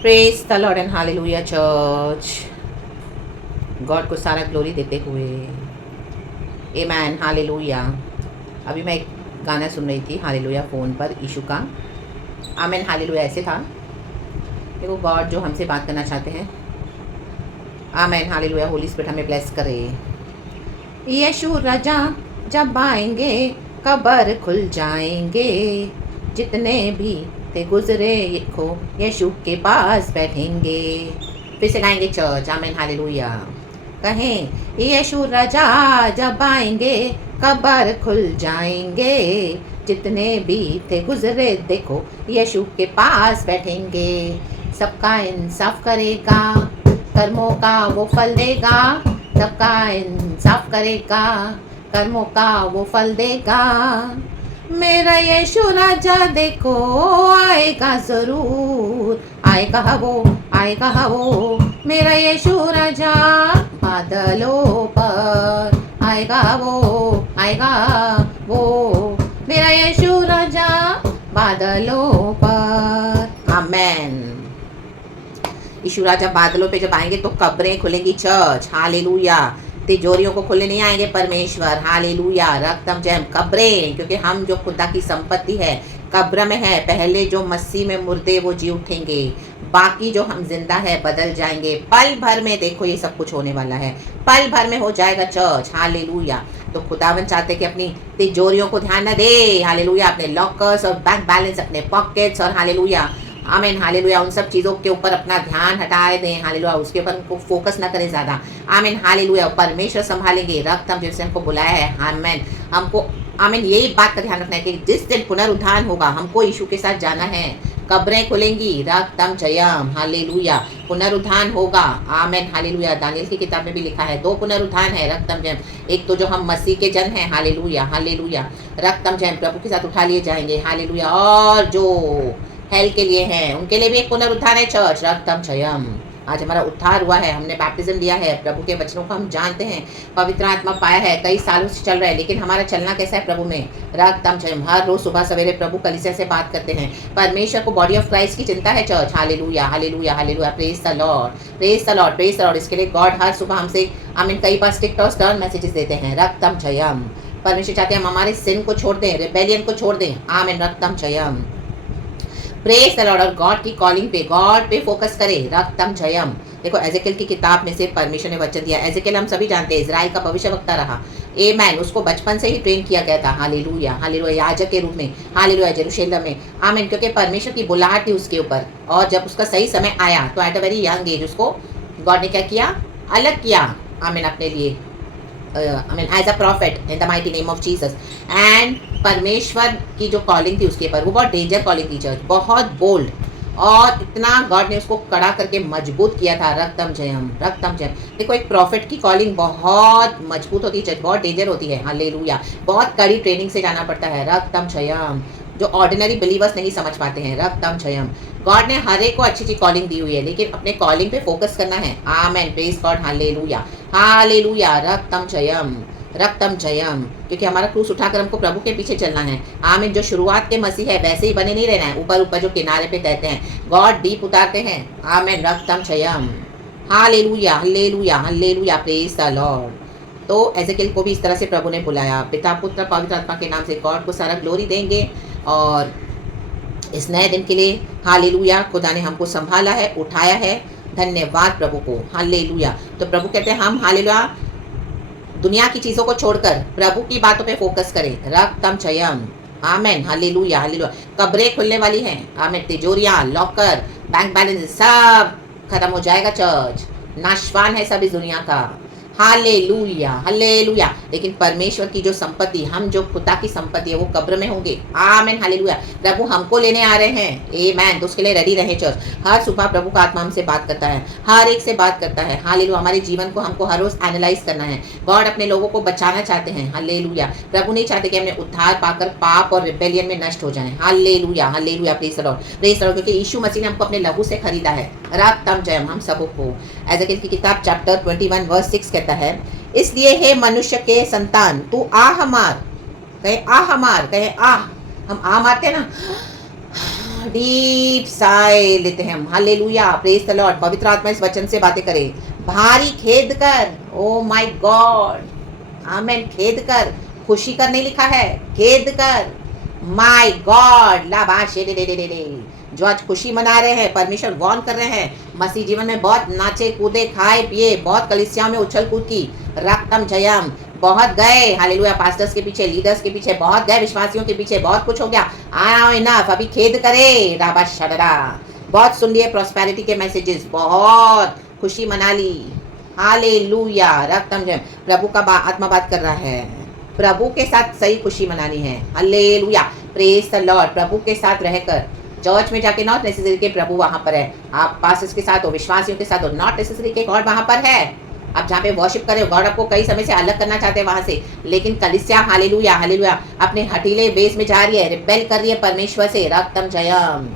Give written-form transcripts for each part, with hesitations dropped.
Praise the Lord and hallelujah church. God को सारा glory देते हुए आमेन हालेलुया। अभी मैं एक गाना सुन रही थी हालेलुया फ़ोन पर यीशु का। आमेन हालेलुया ऐसे था कि वो गॉड जो हमसे बात करना चाहते हैं। Amen hallelujah. होली स्पिरिट हमें ब्लेस करे। यीशु राजा जब आएंगे कब्र खुल जाएंगे, जितने भी थे गुजरे खो यीशु के पास बैठेंगे। फिर से गाएंगे चर्च। Amen hallelujah. कहें यीशु राजा जब आएंगे कब्र खुल जाएंगे, जितने भी थे गुजरे देखो यीशु के पास बैठेंगे। सबका इंसाफ करेगा, कर्मों का वो फल देगा। सबका इंसाफ करेगा, कर्मों का वो फल देगा। मेरा यीशु राजा देखो आएगा ज़रूर, आएगा वो, आएगा वो। मेरा यीशु राजा बादलों पर आएगा वो, आएगा वो। मेरा यीशु राजा बादलों पर। आमेन। यीशु राजा बादलों पे जब आएंगे तो कब्रें खुलेंगी चर्च। हालेलुया। तिजोरियों को खुले नहीं आएंगे परमेश्वर। हालेलुया। रक्तम जय कब्रें, क्योंकि हम जो खुदा की संपत्ति है कब्र में है। पहले जो मसीह में मुर्दे वो जी उठेंगे, बाकी जो हम जिंदा है बदल जाएंगे। पल भर में देखो ये सब कुछ होने वाला है, पल भर में हो जाएगा चर्च। हालेलुया। तो खुदावन चाहते कि अपनी तिजोरियों को ध्यान न दे। हालेलुया। अपने लॉकर्स और बैंक बैलेंस, अपने पॉकेट्स और हालेलुया आमीन हालेलुया उन सब चीज़ों के ऊपर अपना ध्यान हटाए दें। हालेलुया। उसके ऊपर उनको फोकस ना करें ज़्यादा। आमीन हालेलुया। परमेश्वर संभालेंगे। रक्त हम जिसने हमको बुलाया है। आमीन। हमको आमीन यही बात का ध्यान रखना है कि जिस दिन पुनरुत्थान होगा हमको यीशु के साथ जाना है। कब्रें खुलेंगी। रक्तम जयम। हालेलुया। पुनरुत्थान होगा। आमीन हालेलुया। दानियल की किताब में भी लिखा है 2 पुनरुत्थान है। रक्तम जयम, एक तो जो हम मसीह के जन हैं। Hallelujah hallelujah. रक्तम जयम प्रभु के साथ उठा लिए जाएंगे। हालेलुया। और जो हेल के लिए हैं उनके लिए भी एक पुनरुत्थान है चर्च। रक्तम जयम। आज हमारा उद्धार हुआ है, हमने बैप्टिज्म लिया है, प्रभु के वचनों को हम जानते हैं, पवित्र आत्मा पाया है, कई सालों से चल रहा है। लेकिन हमारा चलना कैसा है प्रभु में? रक्तम जयम। हर रोज सुबह सवेरे प्रभु कलीसिया से बात करते हैं। परमेश्वर को बॉडी ऑफ क्राइस्ट की चिंता है church. Hallelujah hallelujah hallelujah. Praise the lord, praise the lord, praise the Lord. इसके लिए गॉड हर सुबह हमसे आमीन कई बार स्ट्रिक्ट और स्टर्न मैसेजेस देते हैं। रक्तम जयम। परमेश्वर चाहते हैं हम हमारे सिन को छोड़ दें, रिबेलियन को छोड़ दें। आमीन। रक्तम जयम। Praise the lord. और गॉड की कॉलिंग पे, गॉड पे फोकस करें। रक्तम जयम। देखो एजेकियल की किताब में से परमेश्वर ने वचन दिया। एजेकियल हम सभी जानते हैं इजराइल का भविष्यवक्ता रहा। आमेन। उसको बचपन से ही ट्रेन किया गया था। Hallelujah hallelujah. याजक के रूप में। हालेलुया। जेरूशलेम में। आमीन। क्योंकि परमेश्वर की बुलाहट थी उसके ऊपर, और जब उसका सही समय आया तो at a very young age उसको गॉड ने क्या किया? अलग किया। आमीन। अपने लिए आमीन as a prophet in the mighty name of Jesus. And परमेश्वर की जो कॉलिंग थी उसके ऊपर, वो बहुत डेंजर कॉलिंग थी चर्च, बहुत बोल्ड, और इतना गॉड ने उसको कड़ा करके मजबूत किया था। रक्तम जयम। रक्तम जयम। देखो एक प्रॉफिट की कॉलिंग बहुत मजबूत होती है चर्च, बहुत डेंजर होती है। हालेलुया। बहुत कड़ी ट्रेनिंग से जाना पड़ता है। रक्तम जयम। जो ऑर्डिनरी बिलीवर्स नहीं समझ पाते हैं। रक्तम जयम। गॉड ने हर एक को अच्छी अच्छी कॉलिंग दी हुई है, लेकिन अपने कॉलिंग पे फोकस करना है। Amen. Praise God. Hallelujah hallelujah. रक्तम जयम। रक्तम जयम। क्योंकि हमारा क्रूस उठाकर हमको प्रभु के पीछे चलना है। आमीन। जो शुरुआत के मसीह है वैसे ही बने नहीं रहना है, ऊपर ऊपर जो किनारे पे तैरते हैं, गॉड डीप उतारते हैं। आमीन। रक्तम जयम। Hallelujah hallelujah hallelujah. Praise the lord. तो एजेकियल को भी इस तरह से प्रभु ने बुलाया। पिता पुत्र पवित्र आत्मा के नाम से गॉड को सारा ग्लोरी देंगे। और इस नए दिन के लिए हालेलुया खुदा ने हमको संभाला है, उठाया है। धन्यवाद प्रभु को। हालेलुया। तो प्रभु कहते हैं हम हालेलुया दुनिया की चीज़ों को छोड़कर प्रभु की बातों पे फोकस करें। रक्तम जयम। आमेन। Hallelujah hallelujah. कब्रें खुलने वाली हैं। आमेन। तिजोरियां, लॉकर, बैंक बैलेंस सब खत्म हो जाएगा चर्च। नाशवान है सब इस दुनिया का। Hallelujah hallelujah. लेकिन परमेश्वर की जो संपत्ति, हम जो खुदा की संपत्ति है, वो कब्र में होंगे। Amen hallelujah. प्रभु हमको लेने आ रहे हैं। आमेन। तो उसके लिए रेडी रहे चर्च। हर सुबह प्रभु का आत्मा हमसे बात करता है, हर एक से बात करता है। हालेलुया। हमारे जीवन को हमको हर रोज एनालाइज करना है। गॉड अपने लोगों को बचाना चाहते हैं। हालेलुया। प्रभु नहीं चाहते कि हमने उद्धार पाकर पाप और रिबेलियन में नष्ट हो जाए। Hallelujah hallelujah. Praise the lord, praise the Lord. क्योंकि यीशु मसीह ने हमको अपने लहू से खरीदा है। रक्तम जयम। हम सबों को एजेकियल की किताब चैप्टर 21 वर्स 6 कहता है, इसलिए हे मनुष्य के संतान तू आह मार। कहे आह मार। कहे आह। हम आह मारते ना, डीप साय लेते हैं हम। Hallelujah, praise the Lord. पवित्र आत्मा इस वचन से बातें करे। भारी खेद कर, ओ माय गॉड, आमेन। खेद कर, खुशी कर नहीं लिखा है, खेद कर। माय गॉड, लाबाशे दे दे दे दे जो आज खुशी मना रहे हैं, परमेश्वर वॉर्न कर रहे हैं। मसीह जीवन में बहुत नाचे कूदे, खाए पिए, बहुत कलीसियाओं में उछल कूद की, रक्तम जयम, बहुत गए। हालेलुया, पास्टर्स के पीछे, लीडर्स के पीछे बहुत गए, विश्वासियों के पीछे बहुत कुछ हो गया। आओ इनफ, अभी खेद करे। राबा शडरा, बहुत सुन लिए प्रॉस्पेरिटी के मैसेजेस, बहुत खुशी मना ली। हालेलुया, रक्तम जयम। प्रभु का आत्मा बात कर रहा है, प्रभु के साथ सही खुशी मनानी है। Hallelujah, praise the lord. प्रभु के साथ रहकर, चर्च में जाके नॉट नेसेसरी के प्रभु वहां पर है, आप पास्टर्स के साथ हो, विश्वासियों के साथ हो, नॉट नेसेसरी के गॉड वहां पर है। आप जहाँ पे वर्शिप कर रहे हो, गॉड आपको कई समय से अलग करना चाहते हैं वहां से, लेकिन कलीसिया हालेलुया हालेलुया अपने हटीले बेस में जा रही है, रिबेल कर रही है परमेश्वर से। रक्तम जयम,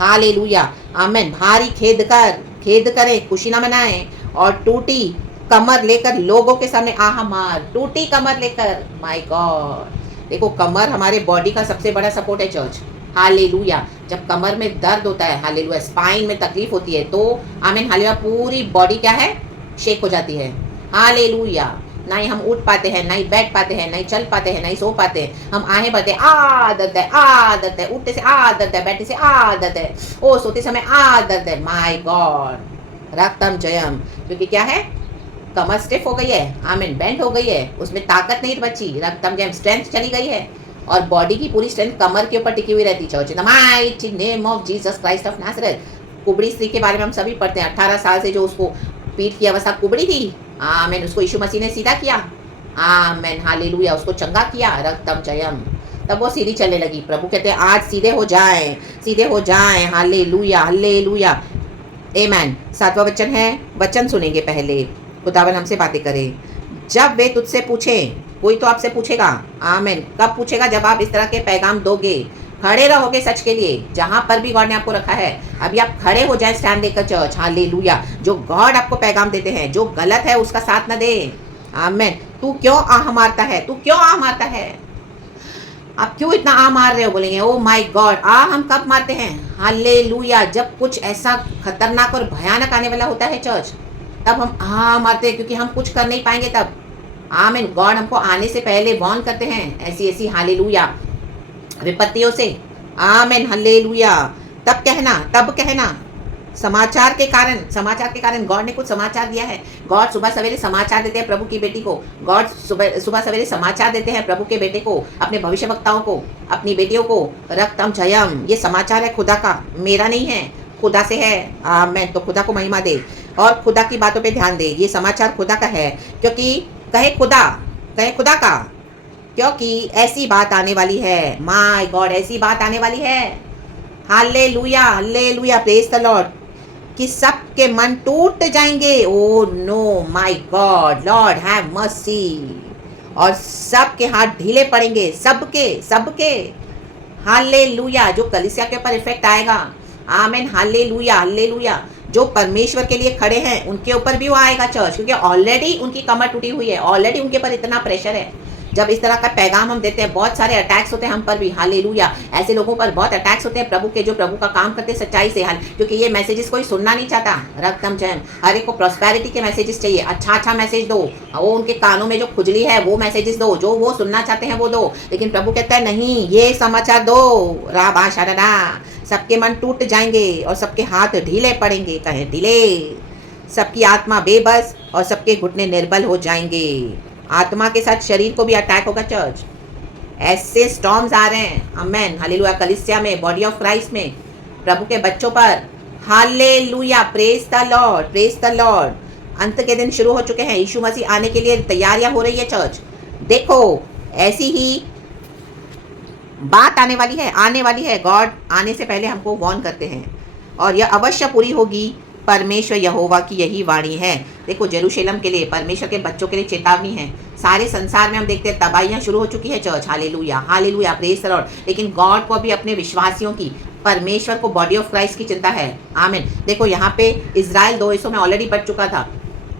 हालेलुया, आमेन। भारी खेद कर, खेद करें, खुशी ना मनाएं। और टूटी कमर लेकर लोगों के सामने आहा मार, टूटी कमर लेकर, माय गॉड। देखो, कमर हमारे बॉडी का सबसे बड़ा सपोर्ट है चर्च। हालेलुया, जब कमर में दर्द होता है, हालेलुया, स्पाइन में तकलीफ होती है, तो आमीन हालेलुया पूरी बॉडी क्या है, शेक हो जाती है। हालेलुया, ना ही हम उठ पाते हैं, ना ही बैठ पाते हैं, ना ही चल पाते हैं, ना ही सो पाते हैं। हम आहें भरते हैं, आदत है, आदत है, उठते से आदत है, बैठने से आदत है, ओ सोते समय आदत है। माय गॉड, रक्तम जयम। क्योंकि क्या है, कमर स्टिफ हो गई है, आमीन, बेंड हो गई है, उसमें ताकत नहीं बची। रक्तम जयम, स्ट्रेंथ चली गई है, और बॉडी की पूरी स्ट्रेंथ कमर के ऊपर टिकी हुई रहती। Church in the mighty name of Jesus Christ of Nazareth. कुबड़ी स्त्री के बारे में हम सभी पढ़ते हैं, 18 साल से जो उसको पीठ की अवस्था कुबड़ी थी, आमीन, उसको यीशु मसीह ने सीधा किया, आमीन, हालेलुया, उसको चंगा किया। रक्तम जयम, तब वो सीधी चलने लगी। प्रभु कहते हैं आज सीधे हो जाएं, सीधे हो जाएं। हालेलुया, हालेलुया, आमीन। 7वां वचन है, वचन सुनेंगे पहले, खुदावन हमसे बातें करे। जब वे तुझसे पूछें, कोई तो आपसे पूछेगा, आमीन, कब पूछेगा, जब आप इस तरह के पैगाम दोगे, खड़े रहोगे सच के लिए, जहां पर भी गॉड ने आपको रखा है। अभी आप खड़े हो जाए स्टैंड लेकर चर्च। हालेलुया, जो गॉड आपको पैगाम देते हैं, जो गलत है उसका साथ न दे। आमीन। तू क्यों आह मारता है, तू क्यों आह मारता है, आप क्यों इतना आह मार रहे हो, बोलेंगे ओ माय गॉड। आह हम कब मारते हैं, हालेलुया, जब कुछ ऐसा खतरनाक और भयानक आने वाला होता है चर्च, तब हम आह मारते हैं, क्योंकि हम कुछ कर नहीं पाएंगे तब। आमीन, गॉड हमको आने से पहले वॉर्न करते हैं ऐसी ऐसी हालेलुया विपत्तियों से। आमीन, हालेलुया। तब कहना समाचार के कारण गॉड ने कुछ समाचार दिया है। गॉड सुबह सवेरे समाचार देते हैं प्रभु की बेटी को, गॉड सुबह सवेरे समाचार देते हैं प्रभु के बेटे को, अपने भविष्यवक्ताओं को, अपनी बेटियों को। रक्तम जयम, ये समाचार है खुदा का, मेरा नहीं है, खुदा से है। आमीन, तो खुदा को महिमा दे और खुदा की बातों पे ध्यान दे। ये समाचार खुदा का है, क्योंकि कहे खुदा का, क्योंकि ऐसी बात आने वाली है। माय गॉड, ऐसी बात आने वाली है। Hallelujah, hallelujah, praise the Lord, कि सबके मन टूट जाएंगे। Oh no, my God, Lord have mercy. और सबके हाथ ढीले पड़ेंगे, सबके। हालेलुया, जो कलीसिया के ऊपर इफेक्ट आएगा। आमीन, हालेलुया, हालेलुया। जो परमेश्वर के लिए खड़े हैं उनके ऊपर भी वो आएगा चर्च, क्योंकि ऑलरेडी उनकी कमर टूटी हुई है, ऑलरेडी उनके ऊपर इतना प्रेशर है। जब इस तरह का पैगाम हम देते हैं, बहुत सारे अटैक्स होते हैं हम पर भी। हालेलुया, ऐसे लोगों पर बहुत अटैक्स होते हैं प्रभु के, जो प्रभु का काम करते हैं सच्चाई से। क्योंकि ये मैसेजेस कोई सुनना नहीं चाहता। रक्तम जयम, हर एक को प्रॉस्पेरिटी के मैसेजेस चाहिए। अच्छा मैसेज दो, वो उनके कानों में जो खुजली है वो मैसेजेस दो, जो वो सुनना चाहते हैं वो दो। लेकिन प्रभु कहता है नहीं, ये समाचार दो। राबा शररा, सबके मन टूट जाएंगे और सबके हाथ ढीले पड़ेंगे। कहें ढीले, सबकी आत्मा बेबस और सबके घुटने निर्बल हो जाएंगे। आत्मा के साथ शरीर को भी अटैक होगा चर्च। ऐसे स्टॉर्म्स आ रहे हैं, आमेन, हालेलुया, कलीसिया में, बॉडी ऑफ क्राइस्ट में, प्रभु के बच्चों पर। Hallelujah, praise the lord, praise the Lord. अंत के दिन शुरू हो चुके हैं, यीशु मसीह आने के लिए तैयारियां हो रही है चर्च। देखो, ऐसी ही बात आने वाली है। गॉड आने से पहले हमको वॉर्न करते हैं, और यह अवश्य पूरी होगी। परमेश्वर यहोवा की यही वाणी है। देखो, जेरूशलेम के लिए, परमेश्वर के बच्चों के लिए चेतावनी है। सारे संसार में हम देखते हैं तबाहियां शुरू हो चुकी है church. Hallelujah, hallelujah, praise the Lord. लेकिन गॉड को भी अपने विश्वासियों की, परमेश्वर को बॉडी ऑफ क्राइस्ट की चिंता है। आमीन। देखो, यहाँ पे इजराइल 2 हिस्सों में ऑलरेडी बट चुका था,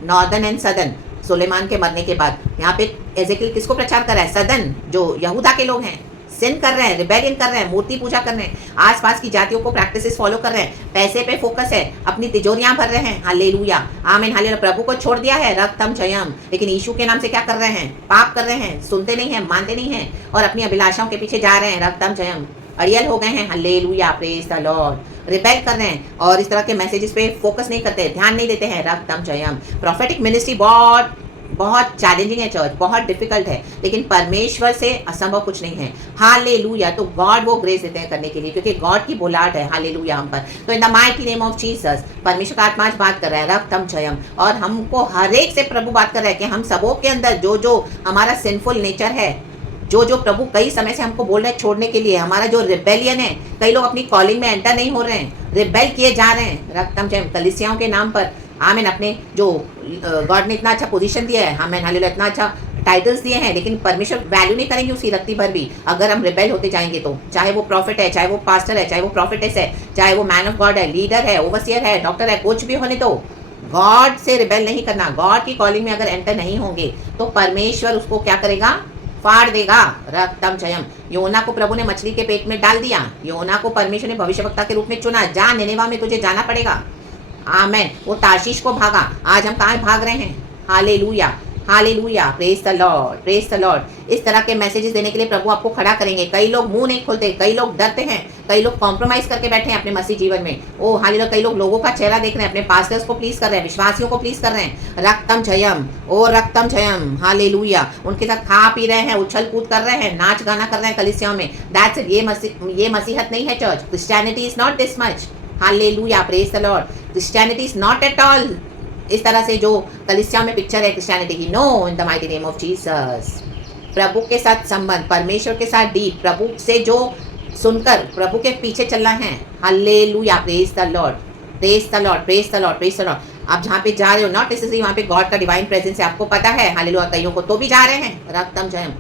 नॉर्दर्न एंड सदर्न, सुलेमान के मरने के बाद। यहाँ पे एजेकियल किसको प्रचार कर रहा है, सदर्न, जो यहूदा के लोग हैं, सिन कर रहे हैं, रिबेलियन कर रहे हैं, मूर्ति पूजा कर रहे हैं, आसपास की जातियों को प्रैक्टिसेस फॉलो कर रहे हैं, पैसे पे फोकस है, अपनी तिजोरियां भर रहे हैं, हालेलुया, आमीन, हालेलुया, प्रभु को छोड़ दिया है, रक्तम जयम, लेकिन यीशु के नाम से क्या कर रहे हैं, पाप कर रहे हैं, सुनते नहीं हैं, मानते नहीं हैं और अपनी अभिलाषाओं के पीछे जा रहे हैं, रक्तम जयम, अड़ियल हो गए हैं, hallelujah, praise the Lord, rebel कर रहे हैं और इस तरह के मैसेजेस पे फोकस नहीं करते, ध्यान नहीं देते हैं, रक्तम जयम। प्रोफेटिक मिनिस्ट्री बहुत बहुत चैलेंजिंग है चर्च, बहुत डिफिकल्ट है, लेकिन परमेश्वर से असंभव कुछ नहीं है, हालेलुया। तो गॉड वो ग्रेस देते हैं करने के लिए, क्योंकि गॉड की बुलाहट है, हालेलुया हम पर। तो इन the mighty name of Jesus, परमेश्वर का आत्मा आज बात कर रहा है, रक्तम जयम, और हमको हर एक से प्रभु बात कर रहा है कि हम सबों के अंदर जो जो हमारा सिंफुल नेचर है, जो जो प्रभु कई समय से हमको बोल रहे हैं छोड़ने के लिए, हमारा जो रिबेलियन है, कई लोग अपनी कॉलिंग में एंटर नहीं हो रहे हैं, रिबेल किए जा रहे हैं, रक्तम जयम, कलीसियाओं के नाम पर, आमीन, अपने जो गॉड ने इतना अच्छा पोजीशन दिया है, हमें हालेलुया इतना अच्छा टाइटल्स दिए हैं, लेकिन परमेश्वर वैल्यू नहीं करेंगे उसी रत्ती भर भी अगर हम रिबेल होते जाएंगे तो, चाहे वो प्रॉफिट है, चाहे वो पास्टर है, चाहे वो प्रॉफिटेस है, चाहे वो मैन ऑफ गॉड है, लीडर है, ओवरसियर है, डॉक्टर है, कुछ भी होने दो, गॉड से रिबेल नहीं करना। गॉड की कॉलिंग में अगर एंटर नहीं होंगे तो परमेश्वर उसको क्या करेगा, फाड़ देगा, रक्तम जयम। योना को प्रभु ने मछली के पेट में डाल दिया, योना को परमेश्वर ने भविष्यवक्ता के रूप में चुना, जा निनेवा में तुझे जाना पड़ेगा, आमेन। वो तार्शीश को भागा, आज हम कहाँ भाग रहे हैं, hallelujah, hallelujah, praise the lord, praise the Lord. इस तरह के मैसेजेस देने के लिए प्रभु आपको खड़ा करेंगे। कई लोग मुंह नहीं खोलते, कई लोग डरते हैं, कई लोग कॉम्प्रोमाइज करके बैठे हैं अपने मसीह जीवन में, ओ हालेलुया, कई लोग लोगों का चेहरा देख रहे हैं, अपने पास्टर्स को प्लीज कर रहे हैं, विश्वासियों को प्लीज कर रहे हैं, रक्तम जयम, ओ रक्तम जयम, हालेलुया, उनके साथ खा पी रहे हैं, उछल कूद कर रहे हैं, नाच गाना कर रहे हैं कलीसियाओं में, दैट्स इट, ये मसीहत नहीं है church, Christianity is not this much, hallelujah, praise the Lord, Christianity is not at all इस तरह से जो कलीसिया में पिक्चर है क्रिश्चियनिटी की, no, in the mighty name of Jesus. प्रभु के साथ संबंध, परमेश्वर के साथ डीप, प्रभु से जो सुनकर प्रभु के पीछे चलना है, hallelujah, praise the lord, praise the lord, praise the lord, praise the Lord. आप जहाँ पे जा रहे हो, नॉट नेसेसरी वहाँ पे गॉड का डिवाइन प्रेजेंस है, आपको पता है, हालेलुया, कईयों को तो भी जा रहे हैं, रक्तम जयम,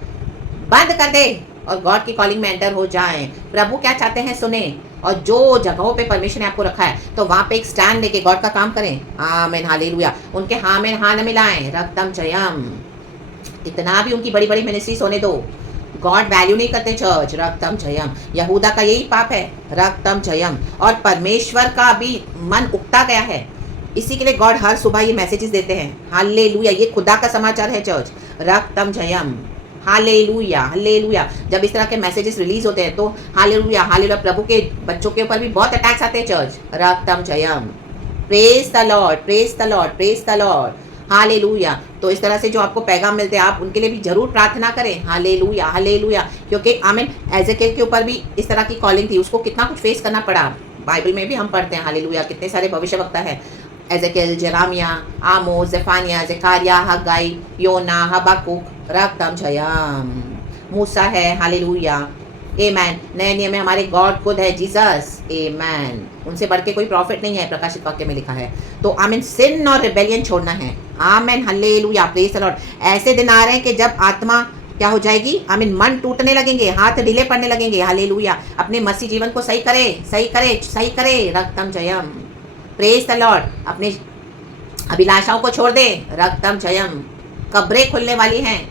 बंद कर दे और गॉड की कॉलिंग में एंटर हो जाएं। प्रभु क्या चाहते हैं सुने, और जो जगहों पे परमेश्वर ने आपको रखा है तो वहाँ पे एक स्टैंड लेके गॉड का काम करें, आमीन, हालेलुया, उनके हाँ में हाँ न मिलाएं, रक्तम जयम। इतना भी उनकी बड़ी बड़ी मिनिस्ट्रीज होने दो, गॉड वैल्यू नहीं करते चर्च, रक्तम जयम। यहूदा का यही पाप है, रक्तम जयम, और परमेश्वर का भी मन उकता गया है, इसी के लिए गॉड हर सुबह ये मैसेजेस देते हैं, हालेलुया, ये खुदा का समाचार है चर्च, रक्तम जयम, हालेलुया, हालेलुया। जब इस तरह के मैसेजेस रिलीज होते हैं तो हालेलुया, हालेलुया, प्रभु के बच्चों के ऊपर भी बहुत अटैक्स आते हैं चर्च, रक्तम जयम, praise the lord, praise the lord, praise the lord, hallelujah. तो इस तरह से जो आपको पैगाम मिलते हैं आप उनके लिए भी जरूर प्रार्थना करें, हालेलुया, हालेलुया, क्योंकि आमीन, एजेकियल के ऊपर भी इस तरह की कॉलिंग थी, उसको कितना कुछ फेस करना पड़ा, बाइबल में भी हम पढ़ते हैं, हालेलुया, कितने सारे भविष्यवक्ता है, एजेकियल, जेरामिया, आमोस, ज़ेफानिया, ज़ेकारिया, हगाई, योना, हबाकुक, रक्तम जयम, मूसा है, हालेलुया, आमेन। नए नियम में हमारे गॉड खुद है, जीसस, आमेन, उनसे बढ़ के कोई प्रॉफिट नहीं है, प्रकाशित वाक्य में लिखा है। तो आमीन, सिन और रिबेलियन छोड़ना है, आमीन, हालेलुया, प्रेज द लॉर्ड। ऐसे दिन आ रहे हैं कि जब आत्मा क्या हो जाएगी, आमीन, मन टूटने लगेंगे, हाथ ढीले पड़ने लगेंगे, हालेलुया। अपने मसीह जीवन को सही करे, सही करे, सही करे, रक्तम जयम, प्रेज द लॉर्ड। अपने अभिलाषाओं को छोड़ दे, रक्तम जयम। कब्रें खुलने वाली हैं,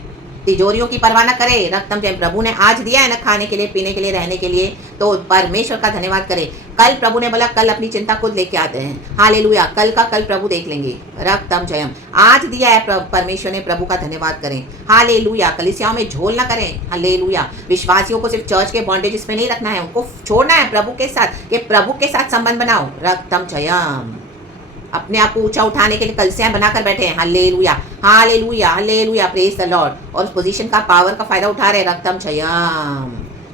तिजोरियों की परवाह न करे, रक्तम जयम। प्रभु ने आज दिया है ना खाने के लिए, पीने के लिए, रहने के लिए, तो परमेश्वर का धन्यवाद करें। कल प्रभु ने बोला कल अपनी चिंता खुद लेके आते हैं, हालेलुया, कल का कल प्रभु देख लेंगे, रक्तम जयम। आज दिया है परमेश्वर ने, प्रभु का धन्यवाद करें, हालेलुया। कलीसियाओं में झोल ना करें, हालेलुया। विश्वासियों को सिर्फ चर्च के बॉन्डेजेस में नहीं रखना है, उनको छोड़ना है प्रभु के साथ, कि प्रभु के साथ संबंध बनाओ, रक्तम जयम। अपने आप को ऊंचा उठाने के लिए कलसियां बनाकर बैठे हैं, hallelujah, hallelujah, hallelujah, praise the lord. और उस पोजीशन का, पावर का फायदा उठा रहे हैं, रक्तम जयम,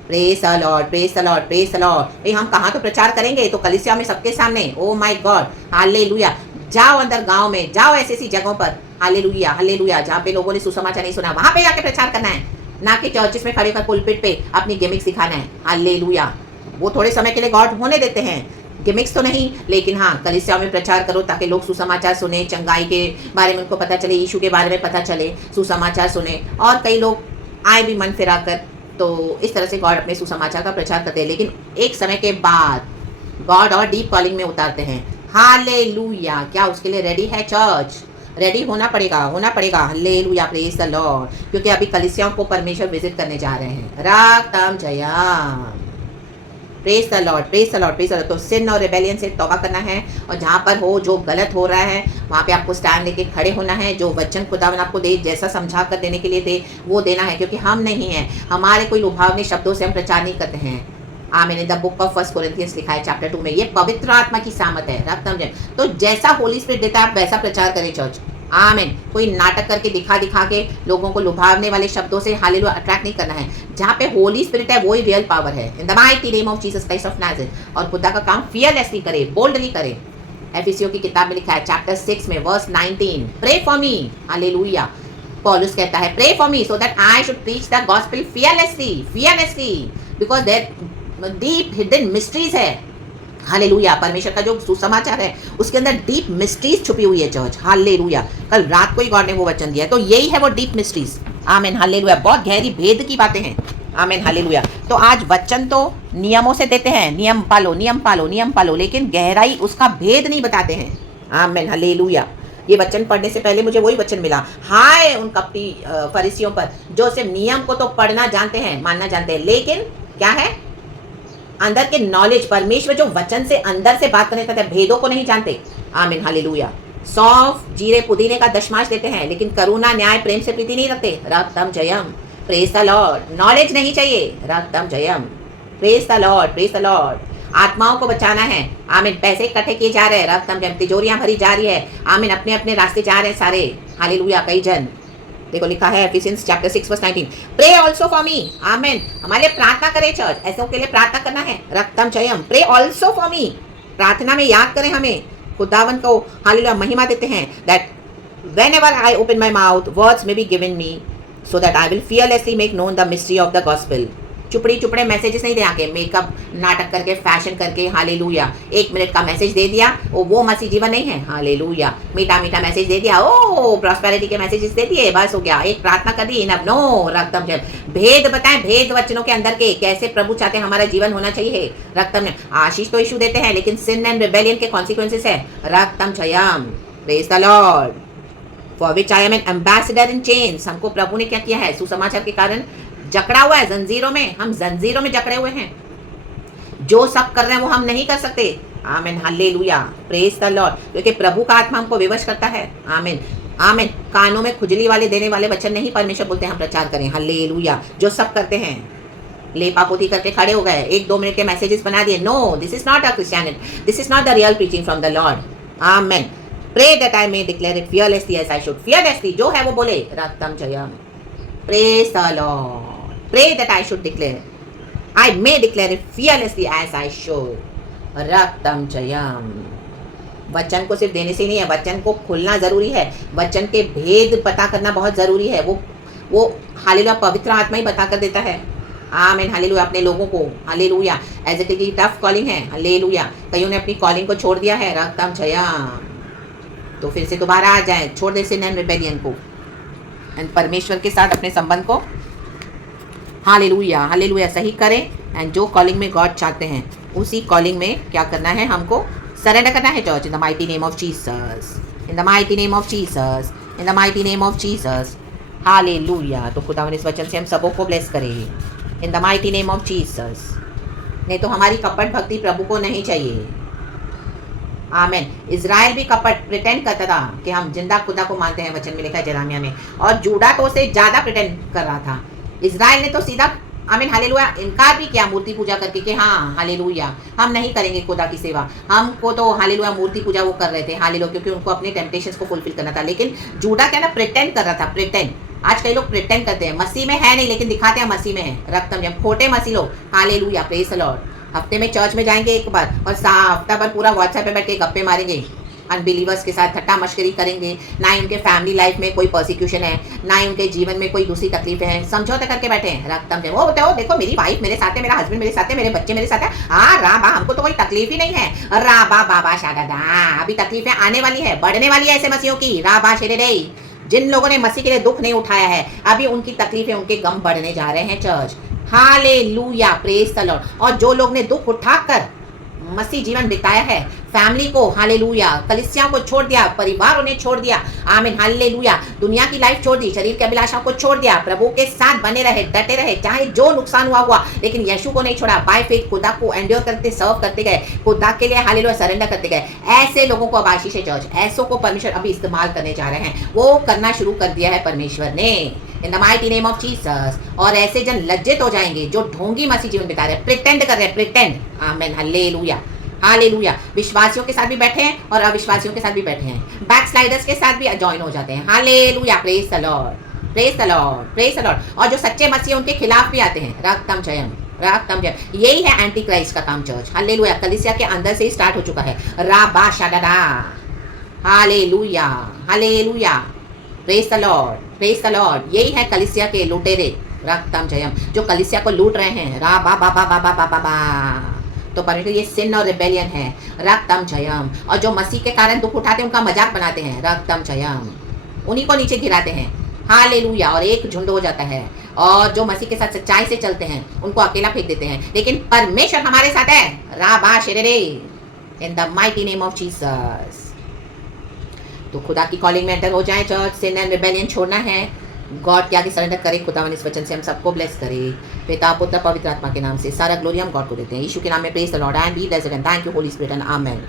praise the lord, praise the lord, praise the lord. भाई हम कहाँ तो प्रचार करेंगे, तो कलीसिया में सबके सामने, ओ माय गॉड, हालेलुया। जाओ अंदर गांव में, जाओ ऐसी ऐसी जगहों पर, हालेलुया, हालेलुया, जहाँ पे लोगों ने सुसमाचार नहीं सुना, वहां पे जाके प्रचार करना है, ना कि चर्चेस में खड़े कर पुलपिट पे अपनी गिमिक्स दिखाना है, हालेलुया। वो थोड़े समय के लिए गॉड होने देते हैं, गिमिक्स तो नहीं, लेकिन हाँ कलीसिया में प्रचार करो ताकि लोग सुसमाचार सुने, चंगाई के बारे में उनको पता चले, यीशु के बारे में पता चले, सुसमाचार सुने, और कई लोग आए भी मन फिरा कर। तो इस तरह से गॉड अपने सुसमाचार का प्रचार करते हैं, लेकिन एक समय के बाद गॉड और डीप कॉलिंग में उतारते हैं, हालेलुया। क्या उसके लिए रेडी है चर्च, रेडी होना पड़ेगा। हालेलुया, प्रेज द लॉर्ड, क्योंकि अभी कलीसियाओं को परमेश्वर विजिट करने जा रहे हैं। रातम जयम, praise the lord, praise the lord, praise the lord. तो सिन और रिबेलियन से तौबा करना है, और जहाँ पर हो जो गलत हो रहा है वहाँ पे आपको स्टैंड लेके खड़े होना है। जो वचन खुदावन आपको दे, जैसा समझा कर देने के लिए दे, वो देना है, क्योंकि हम नहीं हैं, हमारे कोई लुभावने शब्दों से हम प्रचार नहीं करते हैं। मैंने द बुक ऑफ 1 कोरिन्थियंस लिखा है चैप्टर 2 में, ये पवित्र आत्मा की सामत है। रब समझे, तो जैसा होली स्पिरिट देता है आप वैसा प्रचार करें चर्च। आमीन। कोई नाटक करके दिखा के लोगों को लुभावने वाले शब्दों से हालेलुया अट्रैक्ट नहीं करना है। जहाँ पे होली स्पिरिट है वो ही रियल पावर है। इन the mighty name of Jesus Christ of Nazareth. और खुदा का काम फियरलेसली करे, बोल्डली करे। एफिसियों की किताब में लिखा है चैप्टर 6 में verse 19, pray for me, hallelujah. पौलुस कहता है pray for me so that I should preach the gospel fearlessly because there deep hidden mysteries है। हालेलुया। परमेश्वर का जो सुसमाचार है उसके अंदर डीप मिस्ट्रीज छुपी हुई है चर्च। हालेलुया। कल रात को ही गॉड ने वो वचन दिया है, तो यही है वो डीप मिस्ट्रीज। आमीन, हालेलुया। बहुत गहरी भेद की बातें हैं। आमीन, हालेलुया। तो आज वचन तो नियमों से देते हैं, नियम पालो, लेकिन गहराई उसका भेद नहीं बताते हैं। आमीन, हालेलुया। ये वचन पढ़ने से पहले मुझे वही वचन मिला, हाय उन कपटी फरीसियों पर जो सिर्फ नियम को तो पढ़ना जानते हैं, मानना जानते हैं, लेकिन क्या है अंदर के नॉलेज, परमेश्वर जो वचन से अंदर से बात करने का भेदों को नहीं जानते। आमीन, हालेलुया। सौंफ जीरे पुदीने का दशमांश देते हैं, लेकिन करुणा न्याय प्रेम से प्रीति नहीं रखते। रक्तम जयम, प्रेज द लॉर्ड। नॉलेज नहीं चाहिए, रक्तम जयम, praise the lord, praise the lord. आत्माओं को बचाना है। आमीन। पैसे इकट्ठे किए जा रहे हैं, रक्तम जयम। तिजोरियां भरी जा रही है। आमीन। अपने अपने रास्ते जा रहे हैं सारे। हालेलुया। कई जन, देखो लिखा है Ephesians chapter 6 verse 19, pray also for me. आमीन। हमारे लिए प्रार्थना करें चर्च, ऐसों के लिए प्रार्थना करना है। रक्तम जयम, प्रे ऑल्सो फॉर मी। प्रार्थना में याद करें हमें, खुदावन को हालेलुया महिमा देते हैं। That whenever I open my mouth words may be given me so that I will fearlessly make known the mystery of the gospel। चुपड़े मैसेजेस नहीं दे आके, मेकअप नाटक करके, फैशन करके। हालेलुया। 1 मिनट का मैसेज दे दिया, वो मसीह जीवन नहीं है। हालेलुया। मीठा मैसेज दे दिया, ओ प्रॉस्पेरिटी के मैसेजेस दे दिए, बस हो गया। एक प्रार्थना कर दी, इनफ। नो, रक्तम जयम। भेद बताएं, भेद वचनों के अंदर के कैसे प्रभु चाहते हैं हमारा जीवन होना चाहिए। रक्तम जयम। आशीष तो इशू देते हैं, लेकिन सिन एंड रिबेलियन के कॉन्सिक्वेंसेस है। रक्तम जयम, praise the lord, for which I am an ambassador in chains. हमको प्रभु ने क्या किया है, सुसमाचार के कारण जकड़ा हुआ है जंजीरों में। हम जंजीरों में जकड़े हुए हैं। जो सब कर रहे हैं वो हम नहीं कर सकते। आमीन, हालेलुया, प्रेज द लॉर्ड, क्योंकि प्रभु का आत्मा हमको विवश करता है। आमीन, आमीन। कानों में खुजली वाले देने वाले वचन नहीं परमेश्वर बोलते हैं हम प्रचार करें। हालेलुया। जो सब करते हैं, लेपापोती करके खड़े हो गए, 1-2 मिनट के मैसेजेस बना दिए। No, this is not a Christianity, this is not the real preaching from the lord. आमीन। Pray that I may declare it fearlessly as I should. Fearlessly जो है वो बोले। रक्तम जयम, praise the lord. Pray that I should declare, I may declare it fearlessly as I should। रक्तम Jayam. वचन को सिर्फ देने से नहीं है, वचन को खुलना जरूरी है। वचन के भेद पता करना बहुत जरूरी है। वो हालेलुया पवित्र आत्मा ही बता कर देता है। आमीन, हालेलुया। अपने लोगों को, हालेलुया। एज ए की टफ कॉलिंग है। हालेलुया। कईयों ने अपनी कॉलिंग को छोड़ दिया है। रक्तम जयम। तो फिर से दोबारा आ जाए, छोड़ दे सिन एंड रिबेलियन को, एंड परमेश्वर के साथ अपने संबंध को हालेलुया, हालेलुया सही करें। एंड जो कॉलिंग में गॉड चाहते हैं उसी कॉलिंग में क्या करना है, हमको सरेंडर करना है church. In the mighty name of Jesus, in the mighty name of Jesus, in the mighty name of Jesus. Hallelujah. तो खुदावन इस वचन से हम सबों को ब्लेस करें इन the mighty name of Jesus. नहीं तो हमारी कपट भक्ति प्रभु को नहीं चाहिए। आमीन। इज़राइल भी कपट प्रिटेंड करता था कि हम जिंदा खुदा को मानते हैं, वचन में लिखा है जेरेमिया में। और जूडा तो उससे ज़्यादा प्रिटेंड कर रहा था। इज़राइल ने तो सीधा आमीन, हालेलुया इनकार भी किया मूर्ति पूजा करके कि हाँ हालेलुया हम नहीं करेंगे खुदा की सेवा। हमको तो हालेलुया मूर्ति पूजा वो कर रहे थे। हालेलुया, क्योंकि उनको अपने टेम्पटेशंस को फुलफिल करना था। लेकिन जूडा क्या ना प्रिटेंड कर रहा था, प्रिटेंड। आज कई लोग प्रिटेंड करते हैं, मसीह में है नहीं लेकिन दिखाते हैं मसीह में है। रक्तम जब खोटे मसीह लोग। Hallelujah, praise the Lord. हफ्ते में चर्च में जाएंगे एक बार और हफ्ता भर पूरा व्हाट्सएप पे बैठ के गप्पे मारेंगे, अनबिलीवर्स के साथ थट्टा मश्करी करेंगे। ना ही उनके फैमिली लाइफ में कोई परसिक्यूशन है, ना ही उनके जीवन में कोई दूसरी तकलीफें हैं, समझौता करके बैठे हैं। रक्तम जब वो बोलते हो देखो मेरी वाइफ मेरे साथ है, मेरा हस्बैंड मेरे साथ है, मेरे बच्चे मेरे साथ है। हाँ राबा, हमको तो कोई तकलीफ ही नहीं है। राबा बाबा शागादा, अभी तकलीफें आने वाली है, बढ़ने वाली है ऐसे मसीहों की। राबा शेरे, जिन लोगों ने मसीह के लिए दुख नहीं उठाया है अभी उनकी तकलीफें, उनके गम बढ़ने जा रहे हैं church. Hallelujah, praise the lord. और जो लोग ने दुख उठाकर मसीह जीवन बिताया है, फैमिली को, हालेलुया, कलीसिया को छोड़ दिया, परिवारों ने छोड़ दिया, आमीन, हालेलुया, दुनिया की लाइफ छोड़ दी, शरीर की अभिलाषाओं को छोड़ दिया, प्रभु के साथ बने रहे, डटे रहे, चाहे जो नुकसान हुआ, लेकिन यीशु को नहीं छोड़ा, बाय फेथ खुदा को एंड्योर करते, सर्व करते गए, खुदा के लिए हालेलुया सरेंडर करते गए। ऐसे लोगों को अब आशीष है चर्च, ऐसों को परमेश्वर अभी इस्तेमाल करने जा रहे हैं, वो करना शुरू कर दिया है परमेश्वर ने, इन the mighty name of Jesus. और ऐसे जन लज्जित हो जाएंगे जो ढोंगी मसीह जीवन बिता रहे हैं, प्रिटेंड कर रहे हैं, प्रिटेंड, आमीन, हालेलुया, हालेलुया। विश्वासियों के साथ भी बैठे हैं और अविश्वासियों के साथ भी बैठे हैं, बैकस्लाइडर्स के साथ भी ज्वाइन हो जाते हैं, hallelujah, praise the lord, praise the lord, praise the lord. और जो सच्चे मसीह उनके खिलाफ भी आते हैं, रक्तम जयम, रक्तम जयम। यही है एंटी क्राइस्ट का काम चर्च, हालेलुया, कलीसिया के अंदर से ही स्टार्ट हो चुका है, राबा शादादा, hallelujah, hallelujah, praise the lord, praise the lord. यही है कलीसिया के लुटेरे, रक्तम जयम, जो कलीसिया को लूट रहे हैं, रा बा बा बा बा बा बा बा। तो परमेश्वर ये सिन और रिबेलियन है, रक्तम जयम। और जो मसीह के कारण दुख उठाते हैं उनका मजाक बनाते हैं, रक्तम जयम, उन्हीं को नीचे गिराते हैं, हालेलुया, और एक झुंड हो जाता है। और जो मसीह के साथ सच्चाई से चलते हैं उनको अकेला फेंक देते हैं, लेकिन परमेश्वर हमारे साथ है, राबा शेरे, इन the mighty name of Jesus. तो खुदा की कॉलिंग में एंटर हो जाए चर्च, सिन एंड रिबेलियन छोड़ना है, गॉड के आगे सरेंडर करें, खुदावन इस वचन से हम सबको ब्लेस करे, पिता पुत्र पवित्र आत्मा के नाम से सारा ग्लोरी हम गॉड को देते हैं, यीशु के नाम में praise the Lord and be blessed and thank you Holi spirit and amen.